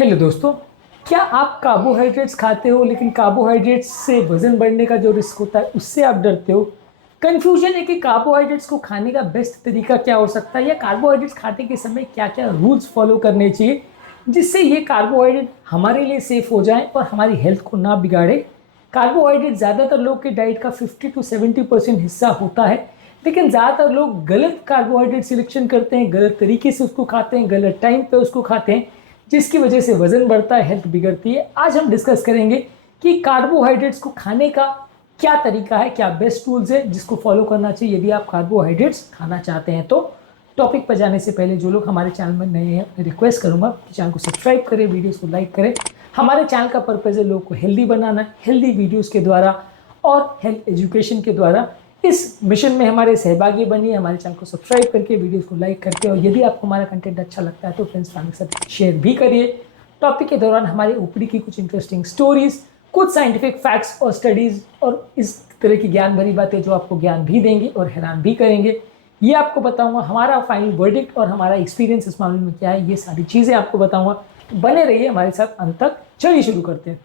Hello दोस्तों, क्या आप कार्बोहाइड्रेट्स खाते हो लेकिन कार्बोहाइड्रेट्स से वजन बढ़ने का जो रिस्क होता है उससे आप डरते हो? कन्फ्यूजन है कि कार्बोहाइड्रेट्स को खाने का बेस्ट तरीका क्या हो सकता है या कार्बोहाइड्रेट्स खाने के समय क्या क्या रूल्स फॉलो करने चाहिए जिससे ये कार्बोहाइड्रेट हमारे लिए सेफ हो जाए और हमारी हेल्थ को ना बिगाड़े। कार्बोहाइड्रेट ज़्यादातर लोग के डाइट का 50 to 70% हिस्सा होता है, लेकिन ज़्यादातर लोग गलत कार्बोहाइड्रेट सिलेक्शन करते हैं, गलत तरीके से उसको खाते हैं, गलत टाइम पे उसको खाते हैं, जिसकी वजह से वजन बढ़ता है, हेल्थ बिगड़ती है। आज हम डिस्कस करेंगे कि कार्बोहाइड्रेट्स को खाने का क्या तरीका है, क्या बेस्ट टूल्स है जिसको फॉलो करना चाहिए यदि आप कार्बोहाइड्रेट्स खाना चाहते हैं। तो टॉपिक पर जाने से पहले जो लोग हमारे चैनल में नए हैं, मैं रिक्वेस्ट करूंगा कि चैनल को सब्सक्राइब करें, वीडियोस को लाइक करें। हमारे चैनल का पर्पज़ है लोगों को हेल्दी बनाना, हेल्दी वीडियोस के द्वारा और हेल्थ एजुकेशन के द्वारा। इस मिशन में हमारे सहभागी बनिए, हमारे चैनल को सब्सक्राइब करके, वीडियोस को लाइक करके, और यदि आपको हमारा कंटेंट अच्छा लगता है तो फ्रेंड्स फैमिली के साथ शेयर भी करिए। टॉपिक के दौरान हमारे ओपीडी की कुछ इंटरेस्टिंग स्टोरीज, कुछ साइंटिफिक फैक्ट्स और स्टडीज और इस तरह की ज्ञान भरी बातें जो आपको ज्ञान भी देंगी और हैरान भी करेंगे, ये आपको बताऊंगा। हमारा फाइनल वर्डिक्ट और हमारा एक्सपीरियंस इस मामले में क्या है, ये सारी चीज़ें आपको बताऊंगा। तो बने रहिए हमारे साथ अंत तक। चलिए शुरू करते हैं।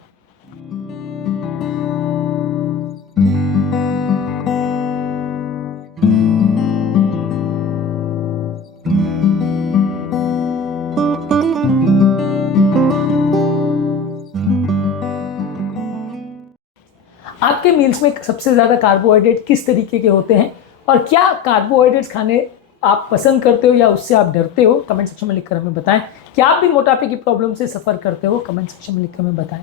आपके मील्स में सबसे ज़्यादा कार्बोहाइड्रेट किस तरीके के होते हैं और क्या कार्बोहाइड्रेट्स खाने आप पसंद करते हो या उससे आप डरते हो? कमेंट सेक्शन में लिखकर हमें बताएं। क्या आप भी मोटापे की प्रॉब्लम से सफ़र करते हो? कमेंट सेक्शन में लिखकर हमें बताएं।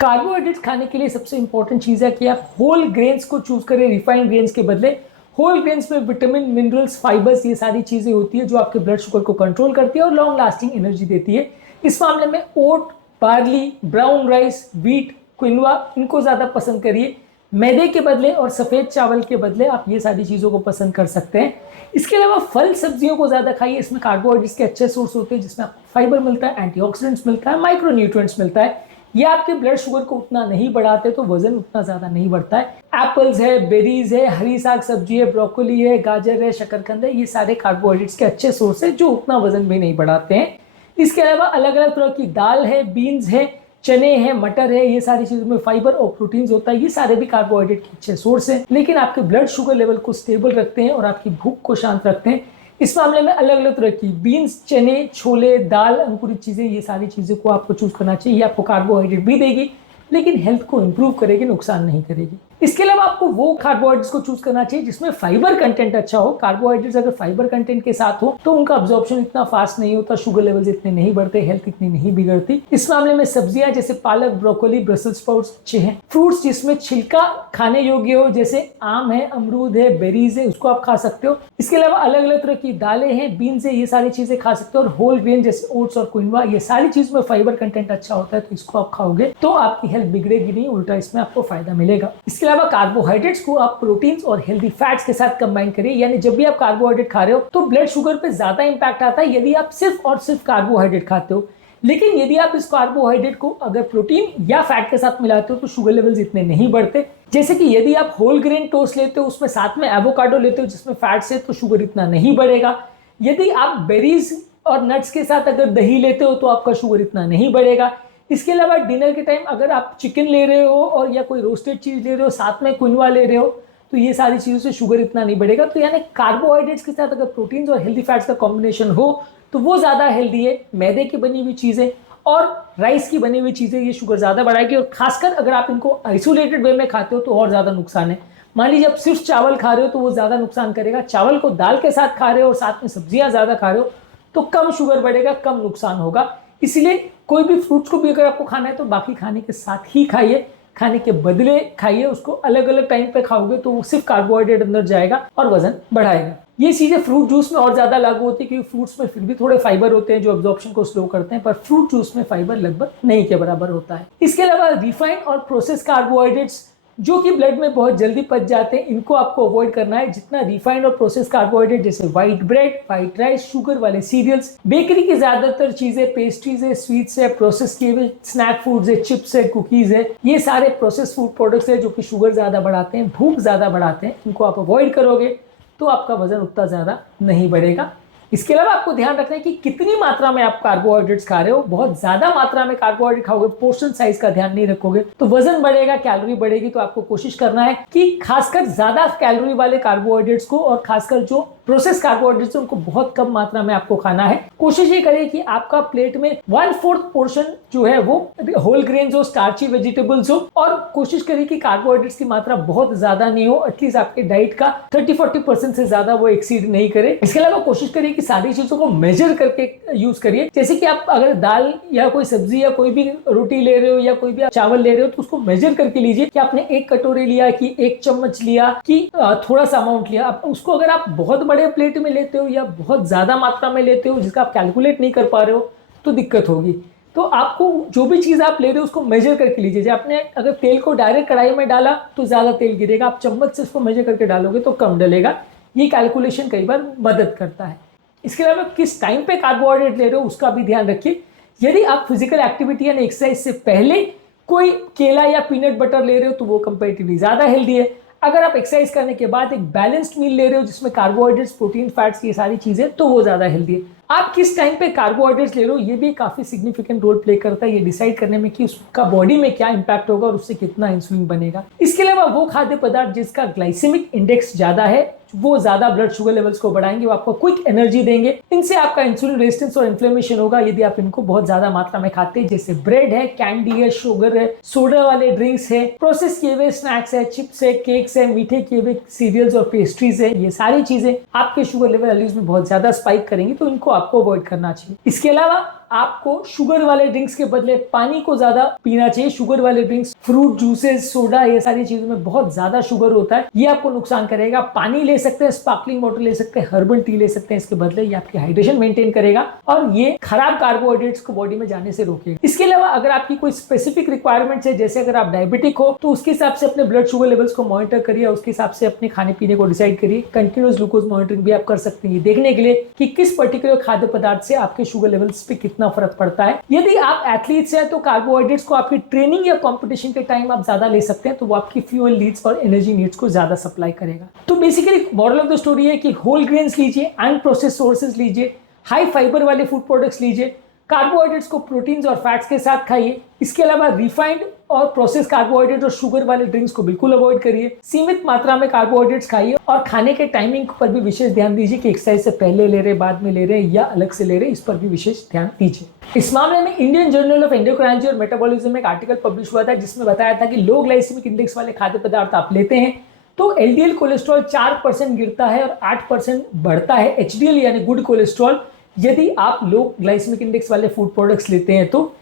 कार्बोहाइड्रेट्स खाने के लिए सबसे इंपॉर्टेंट चीज़ है कि आप होल ग्रेन्स को चूज़ करें रिफाइंड ग्रेन्स के बदले। होल ग्रेन्स में विटामिन, मिनरल्स, फाइबर्स, ये सारी चीज़ें होती है जो आपके ब्लड शुगर को कंट्रोल करती है और लॉन्ग लास्टिंग एनर्जी देती है। इस मामले में oat, barley, brown rice, wheat, quinoa, इनको ज़्यादा पसंद करिए। मैदे के बदले और सफ़ेद चावल के बदले आप ये सारी चीज़ों को पसंद कर सकते हैं। इसके अलावा फल सब्जियों को ज़्यादा खाइए, इसमें कार्बोहाइड्रेट्स के अच्छे सोर्स होते हैं, जिसमें आपको फाइबर मिलता है, एंटीऑक्सीडेंट्स मिलता है, माइक्रो न्यूट्रिएंट्स मिलता है। ये आपके ब्लड शुगर को उतना नहीं बढ़ाते तो वजन उतना ज़्यादा नहीं बढ़ता है। एप्पल्स है, बेरीज है, हरी साग सब्जी है, ब्रोकोली है, गाजर है, शकरकंद है, ये सारे कार्बोहाइड्रेट्स के अच्छे सोर्स है जो उतना वजन भी नहीं बढ़ाते हैं। इसके अलावा अलग अलग तरह की दाल है, बीन्स है, चने हैं, मटर है, ये सारी चीज़ों में फाइबर और प्रोटीन्स होता है। ये सारे भी कार्बोहाइड्रेट के अच्छे सोर्स हैं, लेकिन आपके ब्लड शुगर लेवल को स्टेबल रखते हैं और आपकी भूख को शांत रखते हैं। इस मामले में अलग अलग तरह की बीन्स, चने, छोले, दाल, अंकुरित चीज़ें, ये सारी चीज़ों को आपको चूज करना चाहिए। ये आपको कार्बोहाइड्रेट भी देगी लेकिन हेल्थ को इंप्रूव करेगी, नुकसान नहीं करेगी। इसके अलावा आपको वो कार्बोहाइड्रेट्स को चूज करना चाहिए जिसमें फाइबर कंटेंट अच्छा हो। कार्बोहाइड्रेट्स अगर फाइबर कंटेंट के साथ हो तो उनका अब्जॉर्प्शन इतना फास्ट नहीं होता, शुगर लेवल्स इतने नहीं बढ़ते, हेल्थ इतनी नहीं बिगड़ती। इस मामले में सब्जियां जैसे पालक, ब्रोकोली, ब्रसेल्स स्प्राउट्स अच्छे हैं। फ्रूट्स जिसमें छिलका खाने योग्य हो जैसे आम है, अमरूद है, बेरीज है, उसको आप खा सकते हो। इसके अलावा अलग अलग तरह की दालें हैं, बीन्स है, ये सारी चीजें खा सकते हो। और होल ग्रेन जैसे ओट्स और क्विनोआ, ये सारी चीज में फाइबर कंटेंट अच्छा होता है, तो इसको आप खाओगे तो आपकी हेल्थ बिगड़ेगी नहीं, उल्टा इसमें आपको फायदा मिलेगा। इसके अलावा कार्बोहाइड्रेट्स को आप प्रोटीन्स और हेल्दी फैट्स के साथ कंबाइन करिए, यानी जब भी आप कार्बोहाइड्रेट खा रहे हो तो ब्लड शुगर पे ज्यादा इंपैक्ट आता है यदि आप सिर्फ और सिर्फ कार्बोहाइड्रेट खाते हो। लेकिन यदि आप इस कार्बोहाइड्रेट को अगर प्रोटीन या फैट के साथ मिलाते हो तो शुगर लेवल्स इतने नहीं बढ़ते। जैसे कि यदि आप होल ग्रेन टोस्ट लेते हो, उसमें साथ में एवोकाडो लेते हो जिसमें फैट्स है, तो शुगर इतना नहीं बढ़ेगा। यदि आप बेरीज और नट्स के साथ अगर दही लेते हो तो आपका शुगर इतना नहीं बढ़ेगा। इसके अलावा डिनर के टाइम अगर आप चिकन ले रहे हो और या कोई रोस्टेड चीज़ ले रहे हो, साथ में क्विनोआ ले रहे हो, तो ये सारी चीज़ों से शुगर इतना नहीं बढ़ेगा। तो यानी कार्बोहाइड्रेट्स के साथ अगर प्रोटीन्स और हेल्दी फैट्स का कॉम्बिनेशन हो तो वो ज़्यादा हेल्दी है। मैदे की बनी हुई चीज़ें और राइस की बनी हुई चीज़ें ये शुगर ज़्यादा बढ़ाएगी, और खासकर अगर आप इनको आइसोलेटेड वे में खाते हो तो और ज़्यादा नुकसान है। मान लीजिए आप सिर्फ चावल खा रहे हो तो वो ज़्यादा नुकसान करेगा। चावल को दाल के साथ खा रहे हो और साथ में सब्जियां ज़्यादा खा रहे हो तो कम शुगर बढ़ेगा, कम नुकसान होगा। इसलिए कोई भी फ्रूट्स को भी अगर आपको खाना है तो बाकी खाने के साथ ही खाइए, खाने के बदले खाइए। उसको अलग अलग टाइम पे खाओगे तो वो सिर्फ कार्बोहाइड्रेट अंदर जाएगा और वजन बढ़ाएगा। ये चीज़ें फ्रूट जूस में और ज़्यादा लागू होती है क्योंकि फ्रूट्स में फिर भी थोड़े फाइबर होते हैं जो अब्जॉर्प्शन को स्लो करते हैं, पर फ्रूट जूस में फाइबर लगभग नहीं के बराबर होता है। इसके अलावा रिफाइंड और प्रोसेस कार्बोहाइड्रेट्स जो कि ब्लड में बहुत जल्दी पच जाते हैं, इनको आपको अवॉइड करना है। जितना रिफाइंड और प्रोसेस कार्बोहाइड्रेट जैसे white bread, white rice, sugar वाले सीरियल्स, बेकरी की ज्यादातर चीजें, पेस्ट्रीज है, स्वीट्स है, प्रोसेस किए हुए स्नैक फूड्स है, चिप्स है, कुकीज है, ये सारे प्रोसेस फूड प्रोडक्ट्स है जो कि शुगर ज्यादा बढ़ाते हैं, भूख ज्यादा बढ़ाते हैं। इनको आप अवॉइड करोगे तो आपका वजन उतना ज्यादा नहीं बढ़ेगा। इसके अलावा आपको ध्यान रखना है कि कितनी मात्रा में आप कार्बोहाइड्रेट्स खा रहे हो। बहुत ज्यादा मात्रा में कार्बोहाइड्रेट खाओगे, पोर्शन साइज का ध्यान नहीं रखोगे तो वजन बढ़ेगा, कैलोरी बढ़ेगी। तो आपको कोशिश करना है कि खासकर ज्यादा कैलोरी वाले कार्बोहाइड्रेट्स को और खासकर जो प्रोसेस कार्बोहाइड्रेट्स उनको बहुत कम मात्रा में आपको खाना है। कोशिश ये करिए कि आपका प्लेट में 1/4 पोर्शन जो है वो होल ग्रेन्स हो, स्टार्ची वेजिटेबल्स हो, और कोशिश करिए कि कार्बोहाइड्रेट्स की मात्रा बहुत ज्यादा नहीं हो। एटलीस्ट आपके डाइट का 30-40% से ज्यादा वो एक्सीड नहीं करे। इसके अलावा कोशिश करिए कि सारी चीजों को मेजर करके यूज करिए। जैसे कि आप अगर दाल या कोई सब्जी या कोई भी रोटी ले रहे हो या कोई भी चावल ले रहे हो तो उसको मेजर करके लीजिए कि आपने 1 कटोरी लिया कि 1 चम्मच लिया कि थोड़ा सा अमाउंट लिया। उसको अगर आप बहुत बड़े प्लेट में लेते हो या बहुत ज्यादा मात्रा में लेते हो जिसका आप कैलकुलेट नहीं कर पा रहे हो तो दिक्कत होगी। तो आपको जो भी चीज आप ले रहे हो उसको मेजर करके लीजिए। जब आपने अगर तेल को डायरेक्ट कढ़ाई में डाला तो ज्यादा तेल गिरेगा, आप चम्मच से उसको मेजर करके डालोगे तो कम डलेगा। ये कैलकुलेशन कई बार मदद करता है। इसके अलावा किस टाइम पे कार्बोहाइड्रेट ले रहे हो उसका भी ध्यान रखिए। यदि आप फिजिकल एक्टिविटी या एक्सरसाइज से पहले कोई केला या पीनट बटर ले रहे हो तो वो कंपैरेटिवली ज्यादा हेल्दी है। अगर आप एक्सरसाइज करने के बाद एक बैलेंस्ड मील ले रहे हो जिसमें कार्बोहाइड्रेट्स, प्रोटीन, फैट्स, ये सारी चीजें, तो वो ज्यादा हेल्दी है। आप किस टाइम पे कार्बोहाइड्रेट्स ले रहे हो ये भी काफी सिग्निफिकेंट रोल प्ले करता है ये डिसाइड करने में कि उसका बॉडी में क्या इंपैक्ट होगा और उससे कितना इंसुलिन बनेगा। इसके अलावा वो खाद्य पदार्थ जिसका ग्लाइसेमिक इंडेक्स ज्यादा है वो ज्यादा ब्लड शुगर लेवल्स को बढ़ाएंगे, वो आपको क्विक एनर्जी देंगे। इनसे आपका इंसुलिन रेजिस्टेंस और इन्फ्लेमेशन होगा यदि आप इनको बहुत ज्यादा मात्रा में खाते हैं। जैसे ब्रेड है, कैंडी है, शुगर है, सोडा वाले ड्रिंक्स है, प्रोसेस किए हुए स्नैक्स है, चिप्स है, केक्स है, मीठे किए हुए सीरियल्स और पेस्ट्रीज है। ये सारी चीजें आपके शुगर लेवल वैल्यूज में बहुत ज्यादा स्पाइक करेंगी तो इनको आपको अवॉइड करना चाहिए। इसके अलावा आपको शुगर वाले ड्रिंक्स के बदले पानी को ज्यादा पीना चाहिए। शुगर वाले ड्रिंक्स, फ्रूट जूसेस, सोडा, ये सारी चीजों में बहुत ज्यादा शुगर होता है, ये आपको नुकसान करेगा। पानी ले सकते हैं, स्पार्कलिंग वाटर ले सकते हैं, हर्बल टी ले सकते हैं इसके बदले, ये आपकी हाइड्रेशन मेंटेन करेगा और ये खराब कार्बोहाइड्रेट्स को बॉडी में जाने से रोकेगा। इसके अलावा अगर आपकी कोई स्पेसिफिक रिक्वायरमेंट्स है, जैसे अगर आप डायबिटिक हो तो उसके हिसाब से अपने ब्लड शुगर लेवल्स को मॉनिटर करिए, उसके हिसाब से अपने खाने पीने को डिसाइड करिए। कंटिन्यूअस ग्लूकोज मॉनिटरिंग भी आप कर सकते हैं देखने के लिए कि किस पर्टिकुलर खाद्य पदार्थ से आपके शुगर लेवल्स पे कितना फर्क पड़ता है। यदि आप एथलीट्स हैं तो कार्बोहाइड्रेट्स को आपकी ट्रेनिंग या कंपटीशन के टाइम आप ज्यादा ले सकते हैं तो वो आपकी फ्यूल नीड्स और एनर्जी नीड्स को ज्यादा सप्लाई करेगा। तो basically moral of the story है कि होल ग्रेन्स लीजिए, अनप्रोसेस्ड सोर्सेज लीजिए, हाई फाइबर वाले फूड प्रोडक्ट्स लीजिए, कार्बोहाइड्रेट्स को प्रोटीन्स और फैट्स के साथ खाइए। इसके अलावा रिफाइंड और प्रोसेस कार्बोहाइड्रेट और शुगर वाले ड्रिंक्स को बिल्कुल अवॉइड करिए। सीमित मात्रा में कार्बोहाइड्रेट्स खाइए और खाने के टाइमिंग पर भी विशेष ध्यान दीजिए कि एक्सरसाइज से पहले ले रहे, बाद में ले रहे या अलग से ले रहे, इस पर भी विशेष ध्यान दीजिए। इस मामले में इंडियन जर्नल ऑफ एंडोक्राइनोलॉजी और मेटाबॉलिज्म में एक आर्टिकल पब्लिश हुआ था जिसमें बताया था कि लो ग्लाइसेमिक इंडेक्स वाले खाद्य पदार्थ आप लेते हैं तो एलडीएल कोलेस्ट्रॉल 4% गिरता है और 8% बढ़ता है एचडीएल यानी गुड कोलेस्ट्रॉल यदि आप लो ग्लाइसेमिक इंडेक्स वाले फूड प्रोडक्ट्स लेते हैं। तो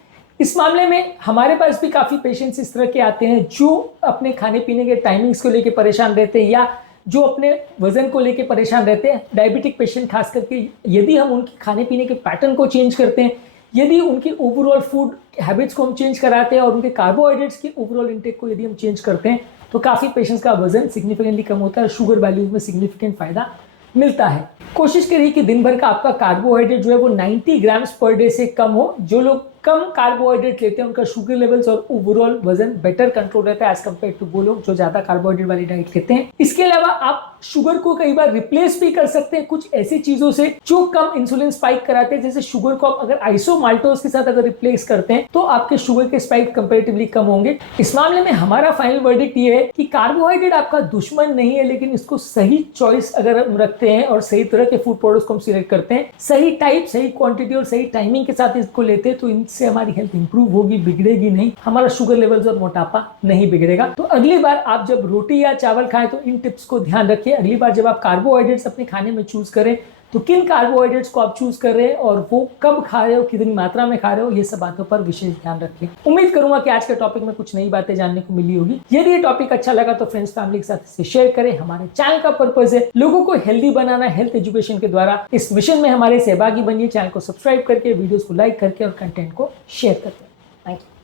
इस मामले में हमारे पास भी काफ़ी पेशेंट्स इस तरह के आते हैं जो अपने खाने पीने के टाइमिंग्स को लेकर परेशान रहते हैं या जो अपने वजन को लेकर परेशान रहते हैं। डायबिटिक पेशेंट खास करके यदि हम उनके खाने पीने के पैटर्न को चेंज करते हैं, यदि उनकी ओवरऑल फूड हैबिट्स को हम चेंज कराते हैं और उनके कार्बोहाइड्रेट्स की ओवरऑल इंटेक को यदि हम चेंज करते हैं तो काफ़ी पेशेंट्स का वजन सिग्निफिकेंटली कम होता है, शुगर वैल्यूज में सिग्निफिकेंट फायदा मिलता है। कोशिश करिए कि दिन भर का आपका कार्बोहाइड्रेट जो है वो 90 ग्राम्स पर डे से कम हो। जो लोग कम कार्बोहाइड्रेट लेते हैं उनका शुगर लेवल्स और ओवरऑल वजन बेटर कंट्रोल रहता है एज कम्पेयर टू वो लोग जो ज्यादा कार्बोहाइड्रेट वाली डाइट लेते हैं। इसके अलावा आप शुगर को कई बार रिप्लेस भी कर सकते हैं कुछ ऐसी चीजों से जो कम इंसुलिन स्पाइक कराते हैं। जैसे शुगर को आप अगर आइसोमाल्टोज के साथ अगर रिप्लेस करते हैं तो आपके शुगर के स्पाइक कंपैरेटिवली कम होंगे। इस मामले में हमारा फाइनल वर्डिक्ट ये है कि कार्बोहाइड्रेट आपका दुश्मन नहीं है, लेकिन इसको सही चॉइस अगर हम रखते हैं और सही तरह के फूड प्रोडक्ट्स को हम सिलेक्ट करते हैं, सही टाइप, सही क्वांटिटी और सही टाइमिंग के साथ इसको लेते हैं तो इनसे हमारी हेल्थ इंप्रूव होगी, बिगड़ेगी नहीं, हमारा शुगर लेवल्स और मोटापा नहीं बिगड़ेगा। तो अगली बार आप जब रोटी या चावल खाएं तो इन टिप्स को ध्यान रखिए। अगली बार जब आप कार्बोहाइड्रेट्स अपने खाने में चूज करें तो किन कार्बोहाइड्रेट्स को आप चूज कर रहे हैं और वो कब खा रहे हो, कितनी मात्रा में खा रहे हो, ये सब बातों पर विशेष ध्यान रखिए। उम्मीद करूंगा कि आज के टॉपिक में कुछ नई बातें जानने को मिली होगी। यदि ये टॉपिक अच्छा लगा तो फ्रेंड्स फैमिली के साथ इसे शेयर करें। हमारे चैनल का पर्पस है लोगों को हेल्दी बनाना, हेल्थ एजुकेशन के द्वारा। इस मिशन में हमारे सहभागी बनिए। चैनल को सब्सक्राइब करके, वीडियोस को लाइक करके और कंटेंट को शेयर करके। Thank you.